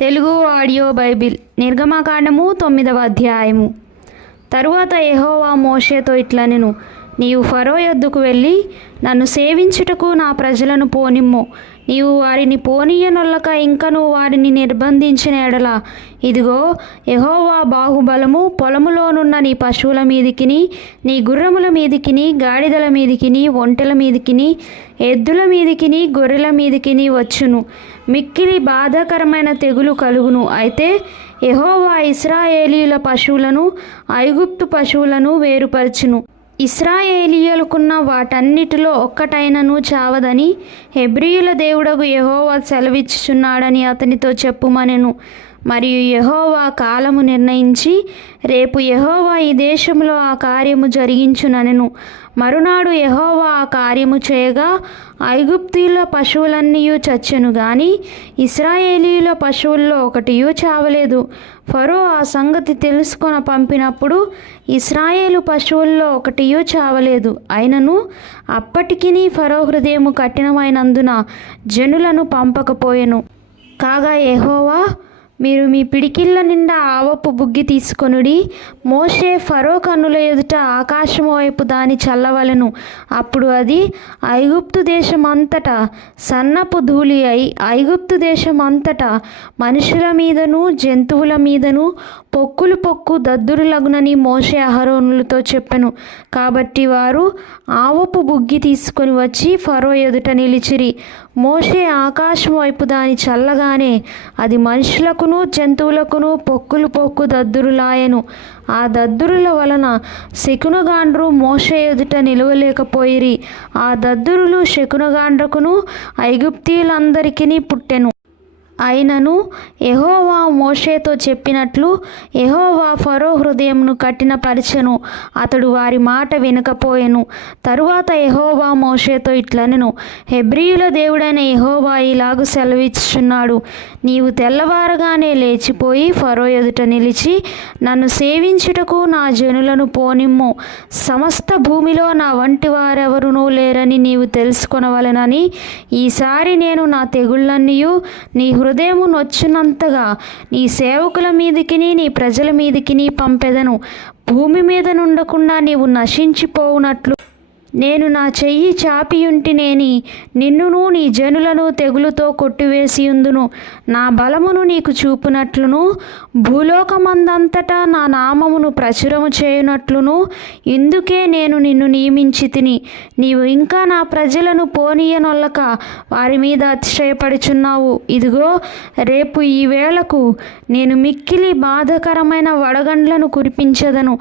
Telugu audio Bible నిర్గమకాండము 9వ అధ్యాయము. తరువాత యెహోవా మోషేతో ఇట్లనెను, నీవు ఫరో యొద్దకు వెళ్ళి నన్ను సేవించుటకు నా ప్రజలను పోనిమ్ము. నీవు వారిని పోనీయనొల్లక ఇంకను వారిని నిర్బంధించిన ఎడల, ఇదిగో యెహోవా బాహుబలము పొలములోనున్న నీ పశువుల మీదికిని, నీ గుర్రముల మీదికిని, గాడిదల మీదికిని, ఒంటెల మీదికిని, ఎద్దుల మీదికిని, గొర్రెల మీదికిని వచ్చును. మిక్కిలి బాధాకరమైన తెగులు కలుగును. అయితే యెహోవా ఇశ్రాయేలీయుల పశువులను ఐగుప్తు పశువులను వేరుపరచును. ఇశ్రాయేలీయులకున్న వాటన్నిటిలో ఒక్కటైనను చావదని హెబ్రీయుల దేవుడగు యెహోవా సెలవిచ్చుచున్నాడని అతనితో చెప్పుమనెను. మరియు యెహోవా కాలము నిర్ణయించి, రేపు యెహోవా ఈ దేశంలో ఆ కార్యము జరిగించుననెను. మరునాడు యెహోవా ఆ కార్యము చేయగా ఐగుప్తీయుల పశువులన్నీయూ చచ్చెను గాని ఇశ్రాయేలీయుల పశువుల్లో ఒకటియూ చావలేదు. ఫరో ఆ సంగతి తెలుసుకొని పంపినప్పుడు ఇశ్రాయేలు పశువుల్లో ఒకటియూ చావలేదు. అయినను అప్పటికిని ఫరో హృదయము కఠినమైనందున జనులను పంపకపోయెను. కాగా యెహోవా, మీరు మీ పిడికిళ్ళ నిండా ఆవపు బుగ్గి తీసుకొనుడి. మోషే ఫరో కన్నుల ఎదుట ఆకాశము వైపు దాని చల్లవలెను. అప్పుడు అది ఐగుప్తు దేశమంతటా సన్నపు ధూళి అయి ఐగుప్తు దేశమంతటా మనుషుల మీదను జంతువుల మీదను పొక్కు దద్దురులగునని మోషే అహరోనులతో చెప్పెను. కాబట్టి వారు ఆవపు బుగ్గి తీసుకొని వచ్చి ఫరో ఎదుట నిలిచిరి. మోషే ఆకాశం వైపు దాని చల్లగానే అది మనుషులకును జంతువులకును పొక్కు దద్దురులాయెను. ఆ దద్దురుల వలన శకునగాండ్రు మోషే ఎదుట నిలవలేకపోయిరి. ఆ దద్దురులు శకునగాండ్రకును ఐగుప్తీయులందరికీ పుట్టెను. అయినను యెహోవా మోషేతో చెప్పినట్లు యెహోవా ఫరో హృదయమును కఠినపరచెను. అతడు వారి మాట వినకపోయెను. తరువాత యెహోవా మోషేతో ఇట్లనెను, హెబ్రీయుల దేవుడైన యెహోవా ఇలాగు సెలవిచ్చుచున్నాడు, నీవు తెల్లవారగానే లేచిపోయి ఫరో ఎదుట నిలిచి నన్ను సేవించుటకు నా జనులను పోనిమ్ము. సమస్త భూమిలో నా వంటి వారెవరునూ లేరని నీవు తెలుసుకొనవలెనని ఈసారి నేను నా తెగుళ్ళన్నీయు నీ హృదయము నొచ్చినంతగా నీ సేవకుల మీదికిని నీ ప్రజల మీదికిని పంపెదను. భూమి మీద నుండకుండా నీవు నశించిపోవునట్లు నేను నా చెయ్యి చాపియుంటినేని నిన్నును నీ జనులను తెగులుతో కొట్టివేసియుందును. నా బలమును నీకు చూపునట్లును భూలోకమందంతటా నా నామమును ప్రచురము చేయునట్లును ఇందుకే నేను నిన్ను నియమించి తిని. నీవు ఇంకా నా ప్రజలను పోనీయనొల్లక వారి మీద అతిశయపడుచున్నావు. ఇదిగో రేపు ఈ వేళకు నేను మిక్కిలి బాధాకరమైన వడగండ్లను కురిపించదను.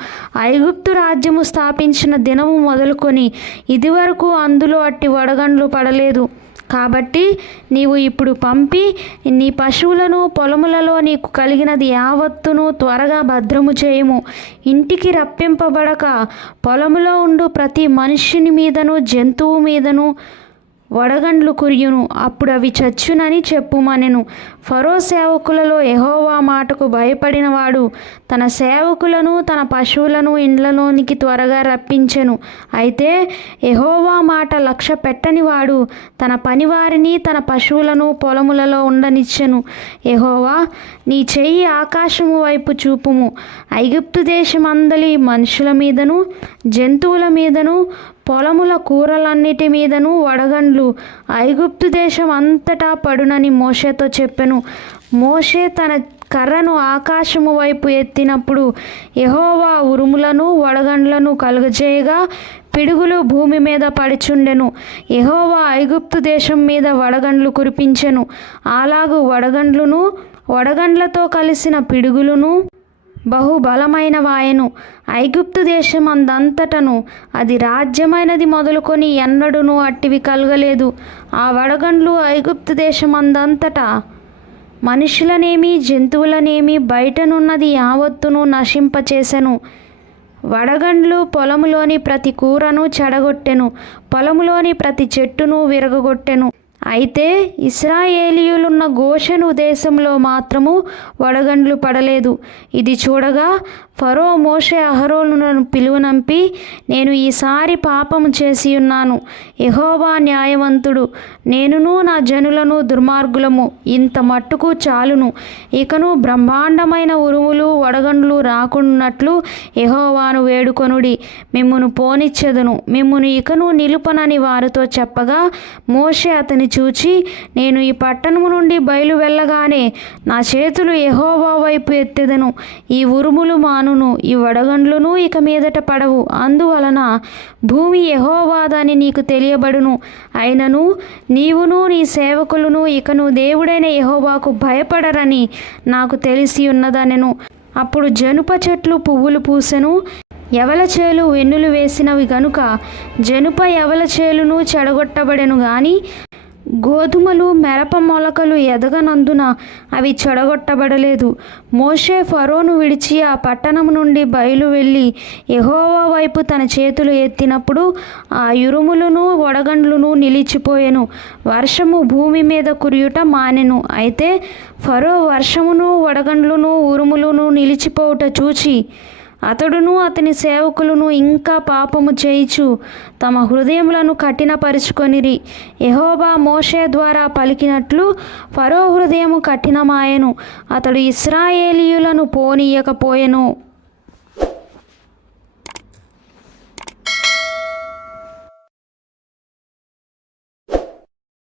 ఐగుప్తు రాజ్యము స్థాపించిన దినము మొదలుకొని ఇదివరకు అందులో అట్టి వడగండ్లు పడలేదు. కాబట్టి నీవు ఇప్పుడు పంపి నీ పశువులను పొలములలో నీకు కలిగినది యావత్తును త్వరగా భద్రము చేయుము. ఇంటికి రప్పింపబడక పొలములో ఉండు ప్రతి మనుష్యుని మీదను జంతువు మీదను వడగండ్లు కురియును. అప్పుడు అవి చచ్చునని చెప్పుమనెను. ఫరో సేవకులలో యెహోవా మాటకు భయపడినవాడు తన సేవకులను తన పశువులను ఇండ్లలోనికి త్వరగా రప్పించెను. అయితే యెహోవా మాట లక్ష్య పెట్టనివాడు తన పనివారిని తన పశువులను పొలములలో ఉండనిచ్చెను. యెహోవా, నీ చెయ్యి ఆకాశము వైపు చూపుము. ఐగుప్తు దేశమందలి మనుషుల మీదను జంతువుల మీదను పొలముల కూరలన్నిటి మీదను వడగండ్లు ఐగుప్తు దేశం అంతటా పడునని మోషేతో చెప్పెను. మోషే తన కర్రను ఆకాశము వైపు ఎత్తినప్పుడు యెహోవా ఉరుములను వడగండ్లను కలుగజేయగా పిడుగులు భూమి మీద పడిచుండెను. యెహోవా ఐగుప్తు దేశం మీద వడగండ్లు కురిపించెను. అలాగు వడగండ్లును వడగండ్లతో కలిసిన పిడుగులును బహుబలమైన వాయను. ఐగుప్తు దేశమందంతటను అది రాజ్యమైనది మొదలుకొని ఎన్నడూనూ అట్టివి కలగలేదు. ఆ వడగండ్లు ఐగుప్తు దేశమందంతటా మనుషులనేమి జంతువులనేమి బయటనున్నది యావత్తును నశింపచేసెను. వడగండ్లు పొలములోని ప్రతి కూరను చెడగొట్టెను, పొలములోని ప్రతి చెట్టును విరగొట్టెను. అయితే ఇశ్రాయేలీయులున్న గోషెను దేశంలో మాత్రము వడగండ్లు పడలేదు. ఇది చూడగా ఫరో మోషే అహరోనులను పిలువనంపి, నేను ఈసారి పాపము చేసి ఉన్నాను, యెహోవా న్యాయవంతుడు, నేనును నా జనులను దుర్మార్గులము, ఇంత మట్టుకు చాలును, ఇకను బ్రహ్మాండమైన ఉరుములు వడగండ్లు రాకున్నట్లు యెహోవాను వేడుకొనుడి, మిమ్మును పోనిచ్చెదను, మిమ్మును ఇకను నిలుపనని వారితో చెప్పగా, మోషే అతని చూచి, నేను ఈ పట్టణము నుండి బయలు వెళ్ళగానే నా చేతులు యెహోవా వైపు ఎత్తెదను, ఈ ఉరుములు మానును, ఈ వడగండ్లును ఇక మీదట పడవు, అందువలన భూమి యెహోవాదని నీకు తెలియబడును, అయినను నీవును నీ సేవకులను ఇకను దేవుడైన యెహోవాకు భయపడరని నాకు తెలిసి ఉన్నదనెను. అప్పుడు జనుప చెట్లు పువ్వులు పూసెను, యవల చేలు వెన్నులు వేసినవి గనుక జనుప యవల చేలును చెడగొట్టబడెను గాని గోధుమలు మిరప మొలకలు ఎదగనందున అవి చెడగొట్టబడలేదు. మోషే ఫరోను విడిచి ఆ పట్టణం నుండి బయలు వెళ్ళి యెహోవా వైపు తన చేతులు ఎత్తినప్పుడు ఆ ఉరుములను వడగండ్లును నిలిచిపోయెను, వర్షము భూమి మీద కురియుట మానెను. అయితే ఫరో వర్షమును వడగండ్లును ఉరుములను నిలిచిపోవుట చూచి అతడును అతని సేవకులను ఇంకా పాపము చేయిచు తమ హృదయములను కఠినపరుచుకొనిరి. యెహోవా మోషే ద్వారా పలికినట్లు ఫరో హృదయము కఠినమాయెను, అతడు ఇశ్రాయేలీయులను పోనీయకపోయెను.